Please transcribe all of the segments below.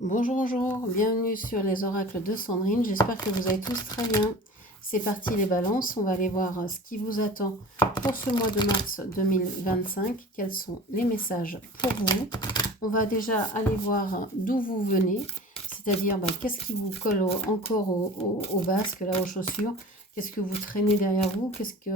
Bonjour, bonjour, bienvenue sur les oracles de Sandrine, j'espère que vous allez tous très bien. C'est parti les balances, on va aller voir ce qui vous attend pour ce mois de mars 2025, quels sont les messages pour vous. On va déjà aller voir d'où vous venez, c'est-à-dire qu'est-ce qui vous colle encore au basques, là aux chaussures, qu'est-ce que vous traînez derrière vous, qu'est-ce que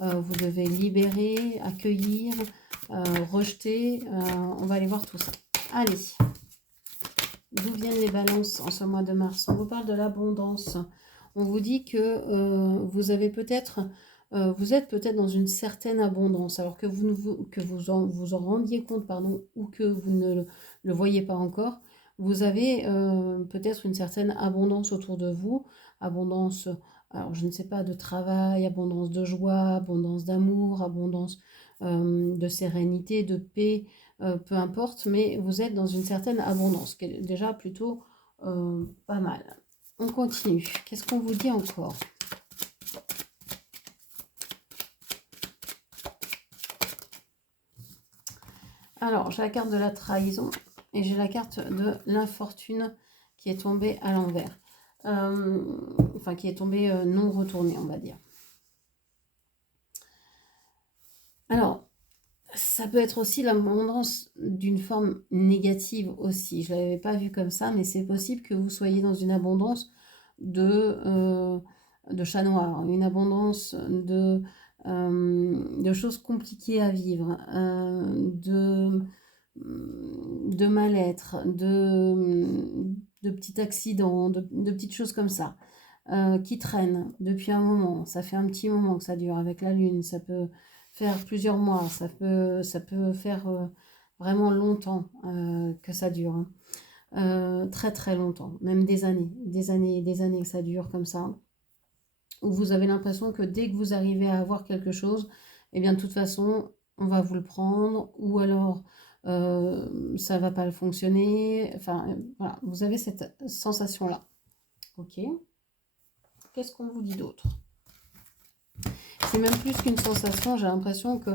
vous devez libérer, accueillir, rejeter, on va aller voir tout ça. Allez. D'où viennent les balances en ce mois de mars? On vous parle de l'abondance. On vous dit que vous avez vous êtes peut-être dans une certaine abondance, alors que vous en rendiez compte, pardon, ou que vous ne le voyez pas encore. Vous avez peut-être une certaine abondance autour de vous, abondance, alors je ne sais pas, de travail, abondance de joie, abondance d'amour, abondance de sérénité, de paix, peu importe, mais vous êtes dans une certaine abondance, ce qui est déjà plutôt pas mal. On continue. Qu'est-ce qu'on vous dit encore? Alors, j'ai la carte de la trahison et j'ai la carte de l'infortune qui est tombée à l'envers. Enfin, qui est tombée non retournée, on va dire. Alors, ça peut être aussi l'abondance d'une forme négative aussi. Je ne l'avais pas vu comme ça, mais c'est possible que vous soyez dans une abondance de chat noir, une abondance de choses compliquées à vivre, de mal-être, de petits accidents, de petites choses comme ça, qui traînent depuis un moment. Ça fait un petit moment que ça dure avec la lune, ça peut faire plusieurs mois, ça peut faire vraiment longtemps que ça dure, hein. Très très longtemps, même des années et des années que ça dure comme ça, où vous avez l'impression que dès que vous arrivez à avoir quelque chose, eh bien de toute façon, on va vous le prendre, ou alors ça va pas fonctionner, enfin voilà, vous avez cette sensation-là. Ok, qu'est-ce qu'on vous dit d'autre? C'est même plus qu'une sensation, j'ai l'impression que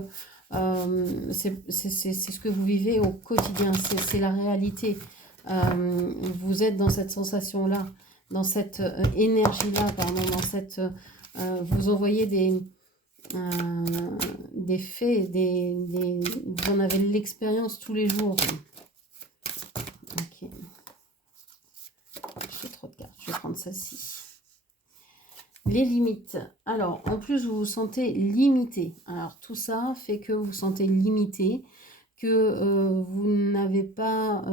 c'est ce que vous vivez au quotidien, c'est la réalité. Vous êtes dans cette sensation-là, dans cette énergie-là, pardon, dans cette... vous envoyez des faits, vous en avez l'expérience tous les jours. Ok. J'ai trop de cartes, je vais prendre celle-ci. Les limites. Alors, en plus, vous vous sentez limité. Alors, tout ça fait que vous vous sentez limité, que vous n'avez pas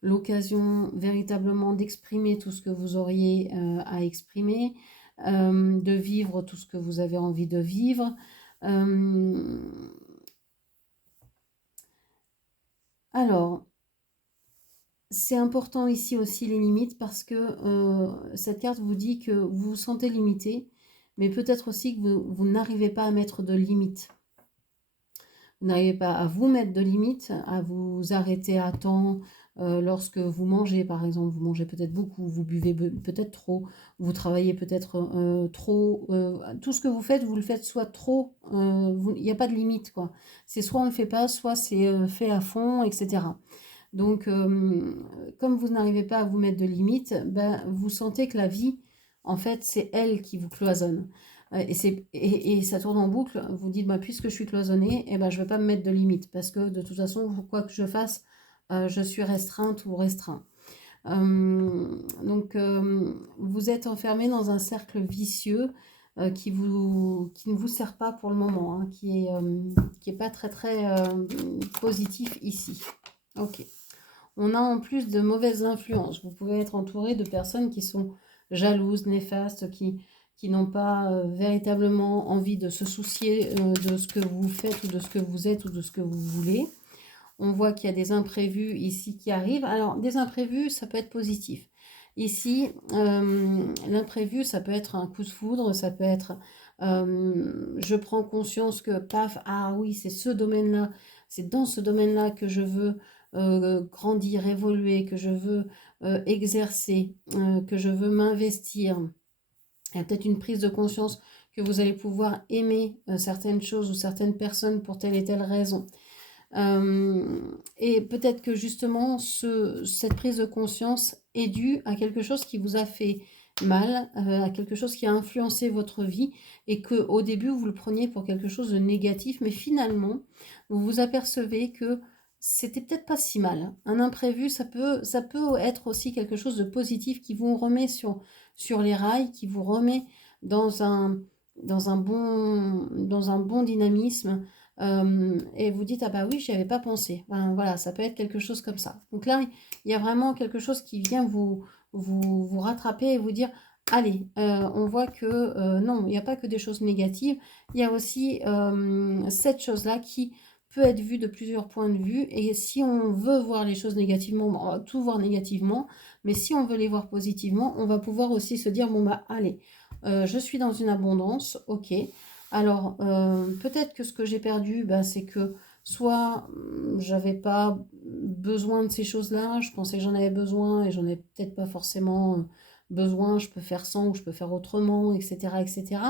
l'occasion véritablement d'exprimer tout ce que vous auriez à exprimer, de vivre tout ce que vous avez envie de vivre. Alors, c'est important ici aussi les limites parce que cette carte vous dit que vous vous sentez limité, mais peut-être aussi que vous n'arrivez pas à mettre de limites. Vous n'arrivez pas à vous mettre de limites, à vous arrêter à temps lorsque vous mangez, par exemple. Vous mangez peut-être beaucoup, vous buvez peut-être trop, vous travaillez peut-être trop. Tout ce que vous le faites soit trop. Il n'y a pas de limite, quoi. C'est soit on ne le fait pas, soit c'est fait à fond, etc. Donc, comme vous n'arrivez pas à vous mettre de limites, vous sentez que la vie, en fait, c'est elle qui vous cloisonne. Et ça tourne en boucle. Vous dites, puisque je suis cloisonnée, je ne vais pas me mettre de limites. Parce que de toute façon, quoi que je fasse, je suis restreinte ou restreint. Donc, vous êtes enfermé dans un cercle vicieux qui ne vous sert pas pour le moment, hein, qui est pas très très positif ici. Ok. On a en plus de mauvaises influences. Vous pouvez être entouré de personnes qui sont jalouses, néfastes, qui n'ont pas véritablement envie de se soucier de ce que vous faites ou de ce que vous êtes ou de ce que vous voulez. On voit qu'il y a des imprévus ici qui arrivent. Alors, des imprévus, ça peut être positif. Ici, l'imprévu, ça peut être un coup de foudre, ça peut être je prends conscience que, paf, ah oui, c'est ce domaine-là, c'est dans ce domaine-là que je veux grandir, évoluer, que je veux exercer, que je veux m'investir. Il y a peut-être une prise de conscience que vous allez pouvoir aimer certaines choses ou certaines personnes pour telle et telle raison. Et peut-être que justement, cette prise de conscience est due à quelque chose qui vous a fait mal, à quelque chose qui a influencé votre vie et que au début, vous le preniez pour quelque chose de négatif, mais finalement, vous vous apercevez que c'était peut-être pas si mal. Un imprévu, ça peut être aussi quelque chose de positif qui vous remet sur les rails, qui vous remet dans dans un bon dynamisme. Et vous dites, ah bah oui, j'y avais pas pensé. Ben, voilà, ça peut être quelque chose comme ça. Donc là, il y a vraiment quelque chose qui vient vous rattraper et vous dire, allez, on voit que non, il n'y a pas que des choses négatives, il y a aussi cette chose-là qui peut être vue de plusieurs points de vue. Et si on veut voir les choses négativement, bon, on va tout voir négativement, mais si on veut les voir positivement, on va pouvoir aussi se dire, bon bah allez, je suis dans une abondance, ok. Alors, peut-être que ce que j'ai perdu, bah, c'est que soit j'avais pas besoin de ces choses-là, je pensais que j'en avais besoin et j'en ai peut-être pas forcément besoin, je peux faire sans ou je peux faire autrement, etc., etc.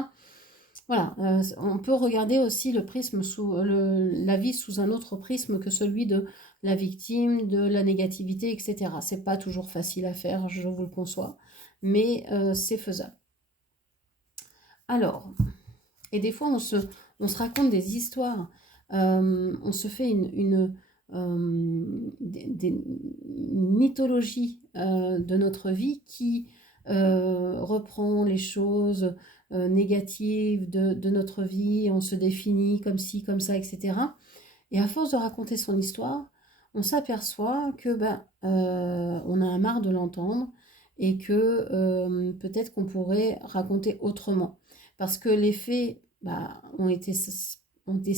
Voilà, on peut regarder aussi le prisme la vie sous un autre prisme que celui de la victime, de la négativité, etc. C'est pas toujours facile à faire, je vous le conçois, mais c'est faisable. Alors, et des fois, on se raconte des histoires, on se fait une mythologie de notre vie qui reprend les choses négatives de notre vie, on se définit comme ci, comme ça, etc. Et à force de raconter son histoire, on s'aperçoit que on a marre de l'entendre et que peut-être qu'on pourrait raconter autrement. Parce que les faits ont été ce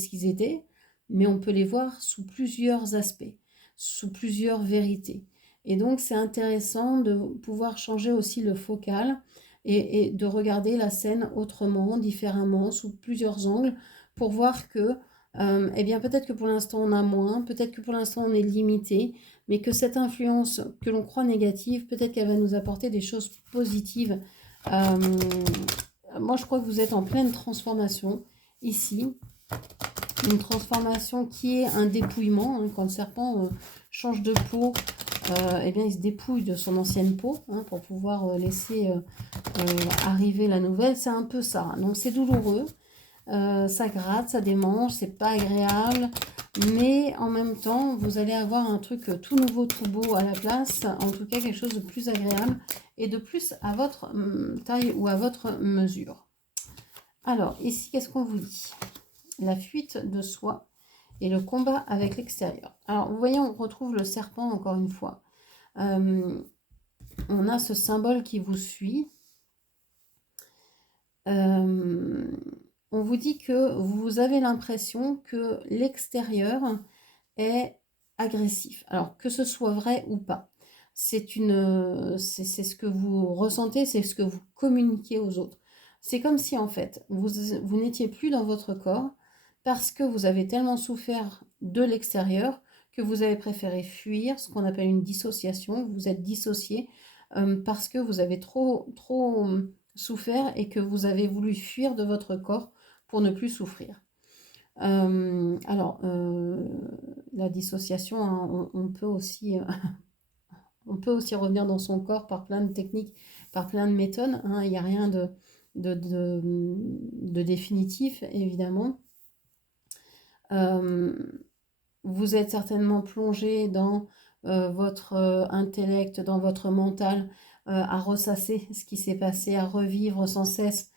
qu'ils étaient, mais on peut les voir sous plusieurs aspects, sous plusieurs vérités. Et donc c'est intéressant de pouvoir changer aussi le focal et de regarder la scène autrement, différemment, sous plusieurs angles, pour voir que eh bien peut-être que pour l'instant on a moins, peut-être que pour l'instant on est limité, mais que cette influence que l'on croit négative, peut-être qu'elle va nous apporter des choses positives. Euh, Moi je crois que vous êtes en pleine transformation ici, une transformation qui est un dépouillement, hein. Quand le serpent change de peau, eh bien il se dépouille de son ancienne peau, hein, pour pouvoir laisser arriver la nouvelle. C'est un peu ça, hein. Donc c'est douloureux. Ça gratte, ça démange, c'est pas agréable, mais en même temps, vous allez avoir un truc tout nouveau, tout beau à la place, en tout cas quelque chose de plus agréable et de plus à votre taille ou à votre mesure. Alors, ici, qu'est-ce qu'on vous dit? La fuite de soi et le combat avec l'extérieur. Alors, vous voyez, on retrouve le serpent encore une fois. On a ce symbole qui vous suit. On vous dit que vous avez l'impression que l'extérieur est agressif. Alors, que ce soit vrai ou pas, c'est ce que vous ressentez, c'est ce que vous communiquez aux autres. C'est comme si, en fait, vous n'étiez plus dans votre corps parce que vous avez tellement souffert de l'extérieur que vous avez préféré fuir, ce qu'on appelle une dissociation. Vous êtes dissocié parce que vous avez trop souffert et que vous avez voulu fuir de votre corps pour ne plus souffrir. Alors, la dissociation, hein, on peut aussi revenir dans son corps par plein de techniques, par plein de méthodes, hein. Il n'y a rien de définitif, évidemment. Vous êtes certainement plongé dans votre intellect, dans votre mental, à ressasser ce qui s'est passé, à revivre sans cesse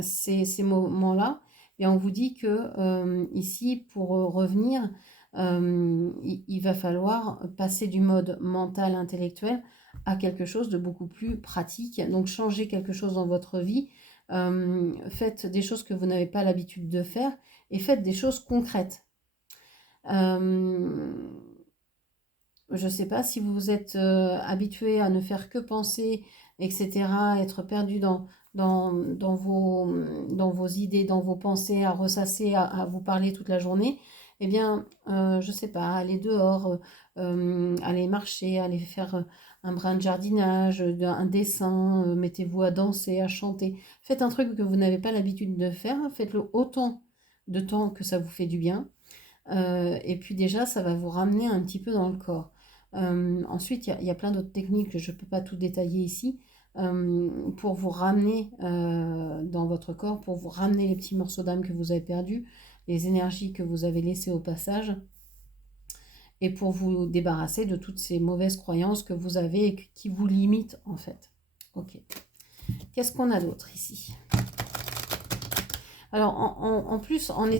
ces moments-là. Et on vous dit que ici, pour revenir, il va falloir passer du mode mental, intellectuel à quelque chose de beaucoup plus pratique. Donc changer quelque chose dans votre vie. Faites des choses que vous n'avez pas l'habitude de faire et faites des choses concrètes. Je ne sais pas si vous êtes habitué à ne faire que penser, etc., être perdu dans vos idées, dans vos pensées, à ressasser, à vous parler toute la journée. Eh bien, je ne sais pas, allez dehors, allez marcher, allez faire un brin de jardinage, un dessin, mettez-vous à danser, à chanter. Faites un truc que vous n'avez pas l'habitude de faire, faites-le autant de temps que ça vous fait du bien. Et puis déjà, ça va vous ramener un petit peu dans le corps. Ensuite, il y a plein d'autres techniques que je ne peux pas tout détailler ici pour vous ramener dans votre corps, pour vous ramener les petits morceaux d'âme que vous avez perdus, les énergies que vous avez laissées au passage, et pour vous débarrasser de toutes ces mauvaises croyances que vous avez et qui vous limitent en fait. Ok. Qu'est-ce qu'on a d'autre ici? Alors, en plus, en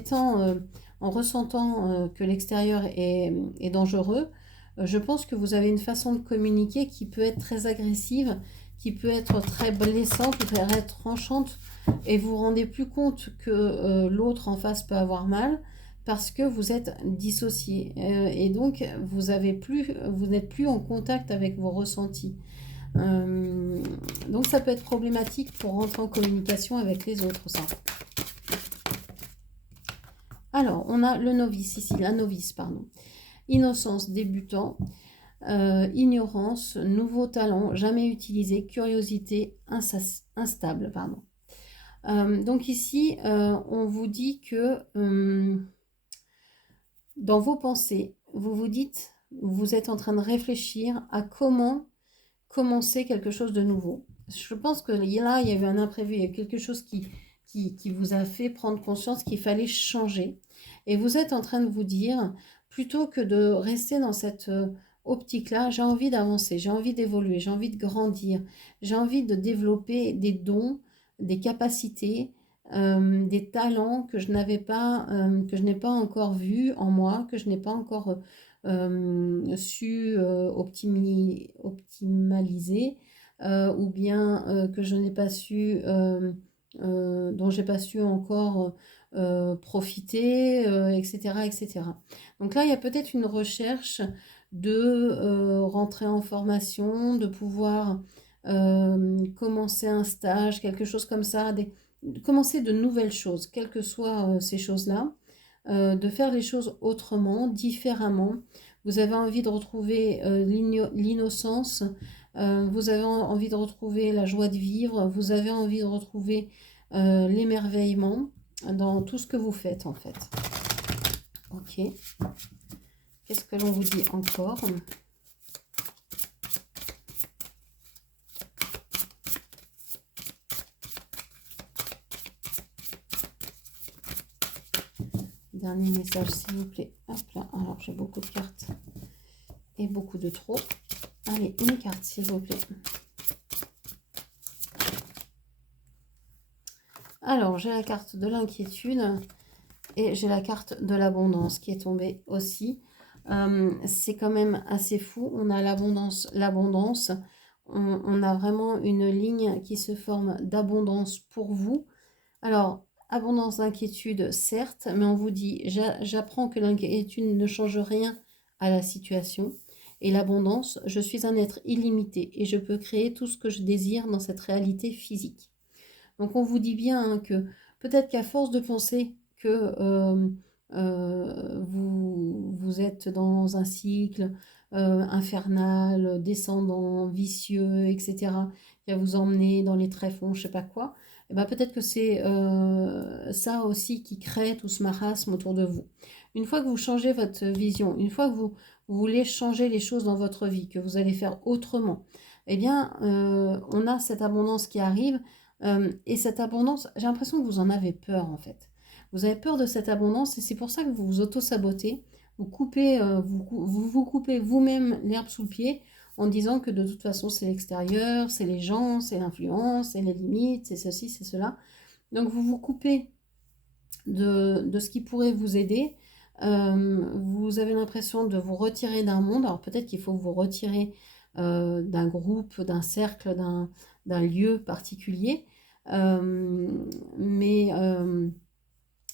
ressentant que l'extérieur est dangereux, je pense que vous avez une façon de communiquer qui peut être très agressive, qui peut être très blessante, qui peut être tranchante, et vous vous rendez plus compte que l'autre en face peut avoir mal parce que vous êtes dissocié. Et donc, vous n'êtes plus en contact avec vos ressentis. Donc, ça peut être problématique pour rentrer en communication avec les autres, ça. Alors, on a le novice ici, la novice, pardon. Innocence, débutant, ignorance, nouveau talent, jamais utilisé, curiosité, instable, pardon. Donc ici, on vous dit que dans vos pensées, vous dites, vous êtes en train de réfléchir à comment commencer quelque chose de nouveau. Je pense que là, il y a eu un imprévu, il y a quelque chose qui vous a fait prendre conscience qu'il fallait changer. Et vous êtes en train de vous dire, plutôt que de rester dans cette optique-là, j'ai envie d'avancer, j'ai envie d'évoluer, j'ai envie de grandir, j'ai envie de développer des dons, des capacités, des talents que je n'ai pas encore vus en moi, que je n'ai pas encore su optimaliser, ou bien que je n'ai pas su, dont j'ai pas su encore profiter, etc., etc. Donc là, il y a peut-être une recherche de rentrer en formation, de pouvoir commencer un stage, quelque chose comme ça, commencer de nouvelles choses, quelles que soient ces choses-là, de faire les choses autrement, différemment. Vous avez envie de retrouver l'innocence, vous avez envie de retrouver la joie de vivre, vous avez envie de retrouver l'émerveillement dans tout ce que vous faites en fait. Ok. Qu'est-ce que l'on vous dit encore ? Dernier message s'il vous plaît. Hop là. Alors j'ai beaucoup de cartes et beaucoup de trop. Allez, une carte s'il vous plaît. Alors j'ai la carte de l'inquiétude et j'ai la carte de l'abondance qui est tombée aussi. C'est quand même assez fou. On a l'abondance. On a vraiment une ligne qui se forme d'abondance pour vous. Alors, abondance d'inquiétude, certes, mais on vous dit, j'apprends que l'inquiétude ne change rien à la situation. Et l'abondance, je suis un être illimité et je peux créer tout ce que je désire dans cette réalité physique. Donc on vous dit bien hein, que peut-être qu'à force de penser que vous êtes dans un cycle infernal, descendant, vicieux, etc., qui va vous emmener dans les tréfonds, je sais pas quoi, et ben peut-être que c'est ça aussi qui crée tout ce marasme autour de vous. Une fois que vous changez votre vision, une fois que vous voulez changer les choses dans votre vie, que vous allez faire autrement, eh bien, on a cette abondance qui arrive. Et cette abondance, j'ai l'impression que vous en avez peur en fait. Vous avez peur de cette abondance et c'est pour ça que vous vous auto-sabotez. Vous coupez, vous coupez vous-même l'herbe sous le pied en disant que de toute façon c'est l'extérieur, c'est les gens, c'est l'influence, c'est les limites, c'est ceci, c'est cela. Donc vous vous coupez de ce qui pourrait vous aider. Vous avez l'impression de vous retirer d'un monde. Alors peut-être qu'il faut vous retirer d'un groupe, d'un cercle, d'un lieu particulier.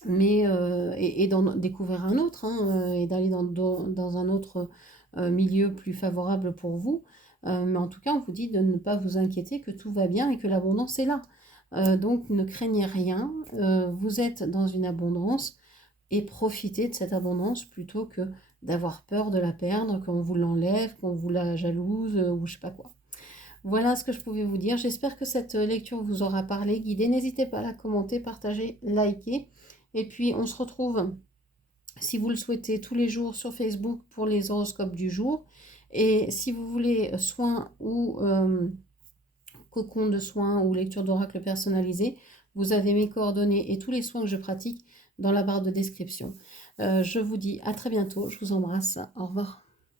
Et d'en découvrir un autre hein, et d'aller dans un autre milieu plus favorable pour vous. Mais en tout cas, on vous dit de ne pas vous inquiéter, que tout va bien et que l'abondance est là. Donc ne craignez rien, vous êtes dans une abondance et profitez de cette abondance plutôt que d'avoir peur de la perdre, qu'on vous l'enlève, qu'on vous la jalouse ou je sais pas quoi. Voilà ce que je pouvais vous dire. J'espère que cette lecture vous aura parlé, guidé. N'hésitez pas à la commenter, partager, liker. Et puis on se retrouve si vous le souhaitez, tous les jours sur Facebook pour les horoscopes du jour. Et si vous voulez soins ou cocon de soins ou lecture d'oracle personnalisée, vous avez mes coordonnées et tous les soins que je pratique dans la barre de description. Je vous dis à très bientôt, je vous embrasse, au revoir.